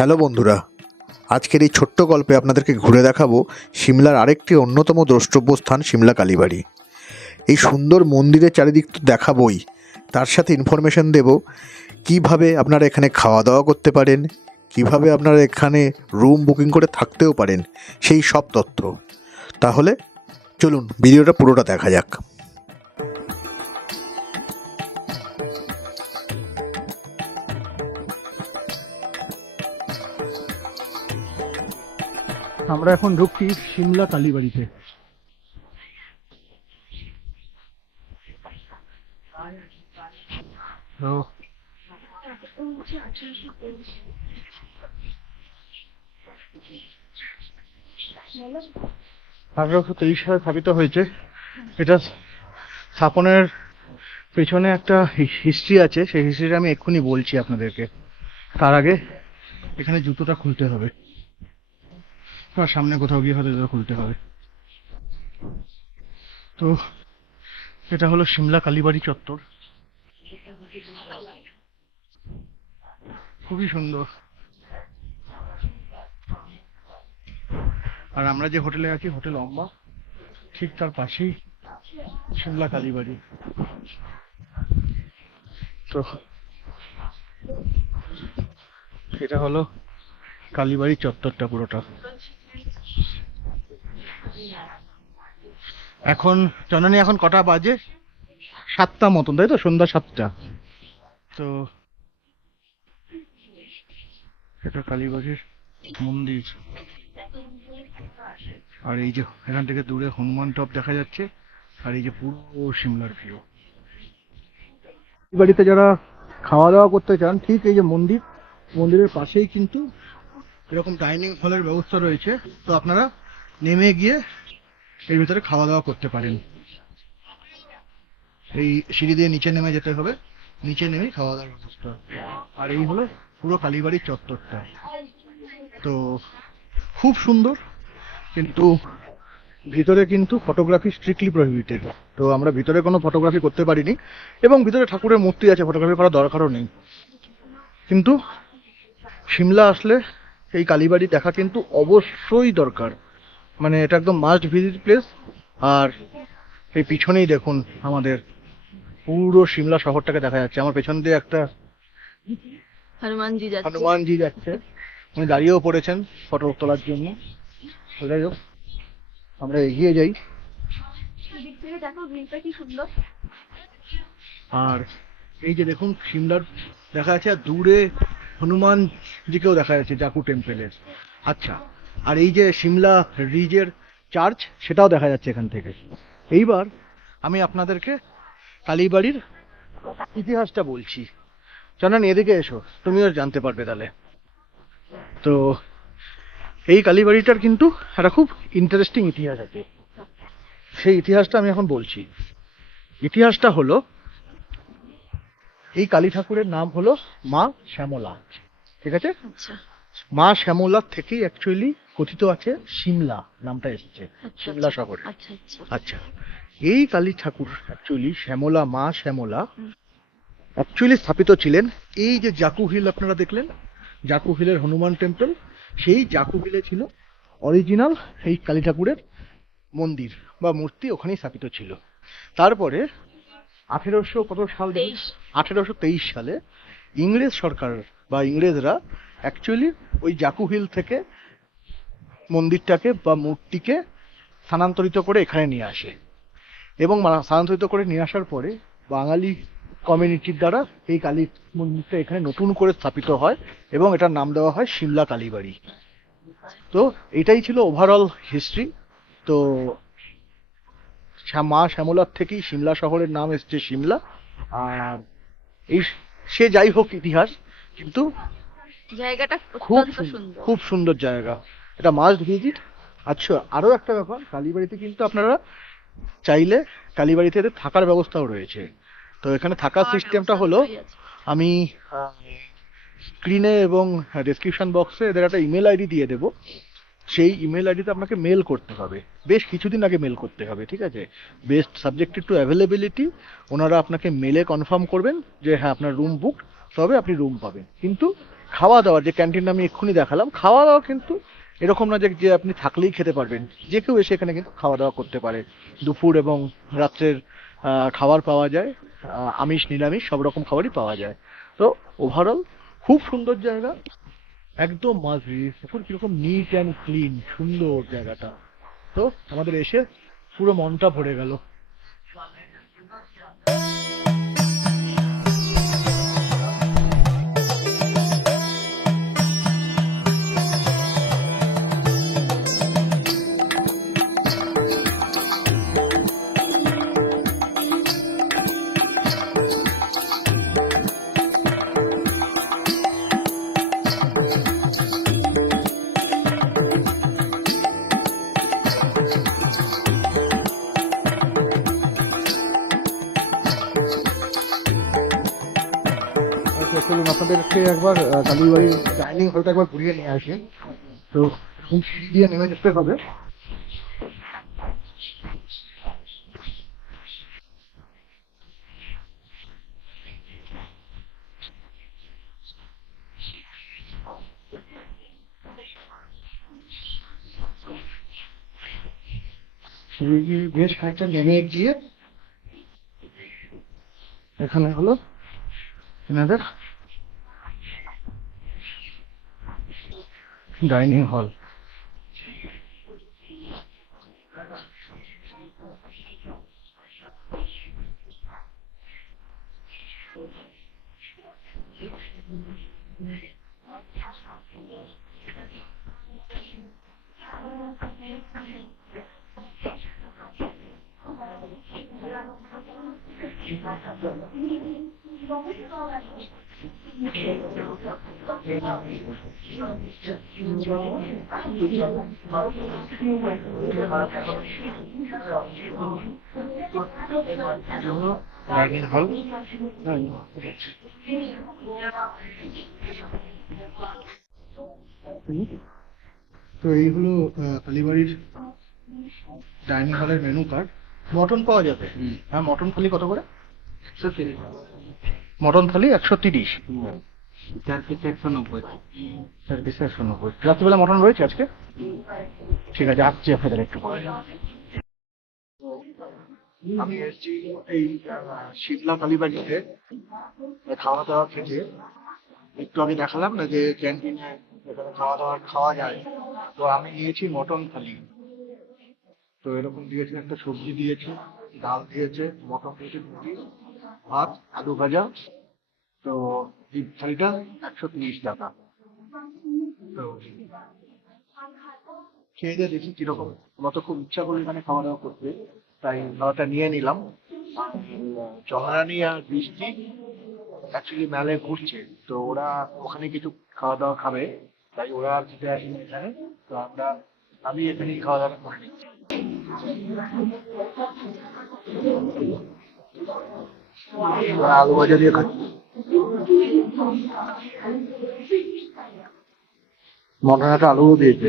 Hello বন্ধুরা, আজকের এই ছোট্ট গল্পে আপনাদেরকে ঘুরে দেখাবো সিমলার আরেকটি অন্যতম দ্রষ্টব্য স্থান সিমলা কালীবাড়ি। এই সুন্দর মন্দিরের চারিদিক তো দেখাবই, তার সাথে ইনফরমেশন দেব, কীভাবে আপনারা এখানে খাওয়া দাওয়া করতে পারেন, কীভাবে আপনারা এখানে রুম বুকিং করে থাকতেও পারেন, সেই সব তথ্য। তাহলে চলুন, ভিডিওটা পুরোটা দেখা যাক। আমরা এখন ঢুকছি সিমলা কালীবাড়িতে। তো আঠারোশো তেইশ সালে স্থাপিত হয়েছে। এটা স্থাপনের পেছনে একটা হিস্ট্রি আছে। সেই হিস্ট্রিটা আমি এক্ষুনি বলছি আপনাদেরকে। তার আগে এখানে জুতোটা খুলতে হবে। আর সামনে কোথাও গিয়ে হয়তো খুলতে হবে তো, এটা হলো সিমলা কালীবাড়ি চত্বর। খুবই সুন্দর। আর আমরা যে হোটেলে আছি, হোটেল অম্বা, ঠিক তার পাশেই সিমলা কালীবাড়ি। তো, এটা হলো কালীবাড়ি চত্বরটা পুরোটা। এখন জননী এখন কটা বাজে? সাতটা মতন, তাই তো? সন্ধ্যা সাতটা। তো এটা কালীবাড়ির মন্দির। আর এই যে এখান থেকে দূরে হনুমান টপ দেখা যাচ্ছে, আর এই যে পুরো সিমলার ভিউ। বাড়িতে যারা খাওয়া দাওয়া করতে চান, ঠিক এই যে মন্দির, মন্দিরের পাশেই কিন্তু এরকম ডাইনিং হলের ব্যবস্থা রয়েছে। তো আপনারা নেমে গিয়ে এর ভিতরে খাওয়া দাওয়া করতে পারেন। এই সিঁড়ি দিয়ে নিচে নেমে যেতে হবে। নিচে নেমে খাওয়া দাওয়ার ব্যবস্থা আর এই হলো পুরো কালীবাড়ির চত্বরটা। তো খুব সুন্দর, কিন্তু ভিতরে কিন্তু ফটোগ্রাফি স্ট্রিক্টলি প্রহিবিটেড তো আমরা ভিতরে কোনো ফটোগ্রাফি করতে পারিনি এবং ভিতরে ঠাকুরের মূর্তি আছে ফটোগ্রাফি করার দরকারও নেই। কিন্তু সিমলা আসলে এই কালীবাড়ি দেখা কিন্তু অবশ্যই দরকার। মানে এটা একদম মাস্ট ভিজিট প্লেস আর এই পিছনেই দেখুন আমাদের পুরো সিমলা শহরটাকে দেখা যাচ্ছে। আমার পেছন দিয়ে একটা হনুমানজি যাচ্ছে। হনুমানজি যাচ্ছে। উনি দাঁড়িয়েও পড়েছেন ফটো তোলার জন্য। যাই হোক আমরা এগিয়ে যাই। আর এই যে দেখুন সিমলার দেখা যাচ্ছে আর দূরে হনুমানজিকেও দেখা যাচ্ছে জাকু টেম্পেলের আচ্ছা আর এই যে সিমলা রিজের চার্চ সেটাও দেখা যাচ্ছে এখান থেকে। এইবার আমি আপনাদেরকে কালীবাড়ির ইতিহাসটা বলছি। জানান এদিকে এসো, তুমিও জানতে পারবে তাহলে। তো এই কালীবাড়িটার কিন্তু একটা খুব ইন্টারেস্টিং ইতিহাস আছে। সেই ইতিহাসটা আমি এখন বলছি। ইতিহাসটা হলো, এই কালী ঠাকুরের নাম হলো মা শ্যামলা ঠিক আছে? আচ্ছা। মা শ্যামলার থেকেই অ্যাকচুয়ালি কথিত আছে সিমলা নামটা এসেছে আচ্ছা, সিমলা শহরে আচ্ছা আচ্ছা। আচ্ছা এই কালী ঠাকুর অ্যাকচুয়ালি শ্যামলা মা শ্যামলা অ্যাকচুয়ালি স্থাপিত ছিলেন এই যে জাকু হিল আপনারা দেখলেন জাকু হিলের হনুমান টেম্পল সেই জাকু হিলে ছিল অরিজিনাল এই কালী ঠাকুরের মন্দির বা মূর্তি ওখানেই স্থাপিত ছিল। তারপরে আঠেরোশো কত সাল? আঠেরোশো তেইশ সালে ইংরেজ সরকার বা ইংরেজরা অ্যাকচুয়ালি ওই জাকু হিল থেকে মন্দিরটাকে বা মূর্তিকে স্থানান্তরিত করে এখানে নিয়ে আসে। এবং স্থানান্তরিত করে নিয়ে আসার পরে বাঙালি কমিউনিটির দ্বারা এই কালী মন্দিরটা এখানে নতুন করে স্থাপিত হয় এবং এটার নাম দেওয়া হয় সিমলা কালীবাড়ি। তো এটাই ছিল ওভারঅল হিস্ট্রি তো মা শ্যামলার থেকেই সিমলা শহরের নাম এসছে সিমলা আর এই সে যাই হোক ইতিহাস, কিন্তু জায়গাটা খুব সুন্দর খুব সুন্দর জায়গা। এটা মাস্ট ভিজিট আচ্ছা আরও একটা ব্যাপার কালীবাড়িতে কিন্তু আপনারা চাইলে কালীবাড়িতে থাকার ব্যবস্থাও রয়েছে। তো এখানে থাকার সিস্টেমটা হলো আমি স্ক্রিনে এবং ডেসক্রিপশন বক্সে এদের একটা ইমেল আইডি দিয়ে দেবো। সেই ইমেল আইডিতে আপনাকে মেল করতে হবে। বেশ কিছুদিন আগে মেল করতে হবে ঠিক আছে? বেস্ট সাবজেক্টেড টু অ্যাভেলেবিলিটি ওনারা আপনাকে মেলে কনফার্ম করবেন যে হ্যাঁ আপনার রুম বুক তবে আপনি রুম পাবেন। কিন্তু খাওয়া দাওয়া যে ক্যান্টিনটা আমি এক্ষুনি দেখালাম খাওয়া দাওয়া কিন্তু এরকম না যে আপনি থাকলেই খেতে পারবেন। যে কেউ এসে এখানে কিন্তু খাওয়া দাওয়া করতে পারে। দুপুর এবং রাত্রের খাবার পাওয়া যায় আমিষ, নিরামিষ, সব রকম খাবারই পাওয়া যায়। তো ওভারঅল খুব সুন্দর জায়গা। একদম মাঝি এখন কীরকম নিট অ্যান্ড ক্লিন সুন্দর জায়গাটা। তো, আমাদের এসে পুরো মনটা ভরে গেল। চলুন আপনাদেরকে একবার কালীবাড়ির ডাইনিং হলটা একবার ঘুরিয়ে নিয়ে আসি। তো দিয়ে নেমে যেতে হবে। বেশ খানিকটা নেমে গিয়ে এখানে হলো এনাদের ডাইনিং হল। হল তো এইগুলো আহ, কালীবাড়ির ডাইনিং হলের মেনু কার্ড মটন পাওয়া যাবে। হ্যাঁ মটন থালি কত করে? মটন থালি একশো তিরিশ। চার পিস একশো নব্বই। চার পিসে একশো নব্বই। রাত্রিবেলা মটন রয়েছে আজকে? ঠিক আছে আসছি আপনাদের একটু পরে। আমি এসেছি এই শিবলা কালীবাড়িতে খাওয়া দাওয়া খেতে একটু আগে দেখালাম না যে ক্যান্টিনে এখানে খাওয়া দাওয়া খাওয়া যায়। তো আমি নিয়েছি মটন থালি। তো এরকম দিয়েছে একটা সবজি দিয়েছে ডাল দিয়েছে মটন দিয়েছে রুটি। ভাত, আলু ভাজা, তো এই থালিটা একশো তিরিশ টাকা। তো খেয়ে দিয়ে দেখি কীরকম। আমার তো খুব ইচ্ছা করে এখানে খাওয়া দাওয়া করতে, তাই খাওয়াটা নিয়ে নিলাম। চন্দ্রানী আর বৃষ্টি অ্যাকচুয়ালি মেলায় ঘুরছে, তো ওরা ওখানে কিছু খাওয়া দাওয়া খাবে, তাই ওরা আর খেতে আসেনি এখানে, তো আমরা, আমি এখানেই খাওয়া দাওয়া করে নিচ্ছি। ওরা আলু ভাজা দিয়ে খাচ্ছি মটন একটা আলুও দিয়েছে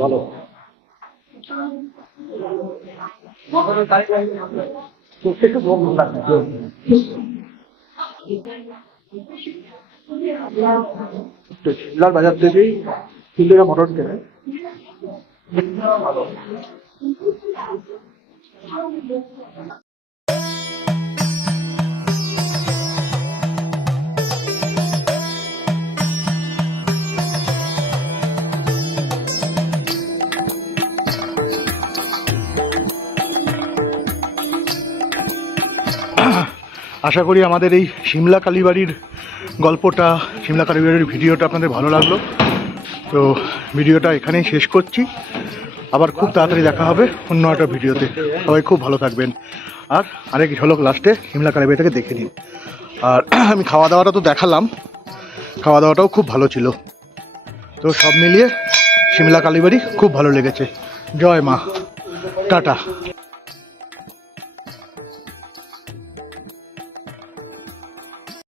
ভালো। শিমলার বাজার তিন টাকা মটন কেনে। ভালো আশা করি আমাদের এই সিমলা কালীবাড়ির গল্পটা, সিমলা কালীবাড়ির ভিডিওটা আপনাদের ভালো লাগল। তো ভিডিওটা এখানেই শেষ করছি। আবার খুব তাড়াতাড়ি দেখা হবে অন্য একটা ভিডিওতে। সবাই খুব ভালো থাকবেন। আর আরেক ঝলক লাস্টে সিমলা কালীবাড়ি থেকে দেখে নিন। আর আমি খাওয়া দাওয়াটা তো দেখালাম। খাওয়া দাওয়াটাও খুব ভালো ছিল। তো সব মিলিয়ে সিমলা কালীবাড়ি খুব ভালো লেগেছে। জয় মা। টাটা।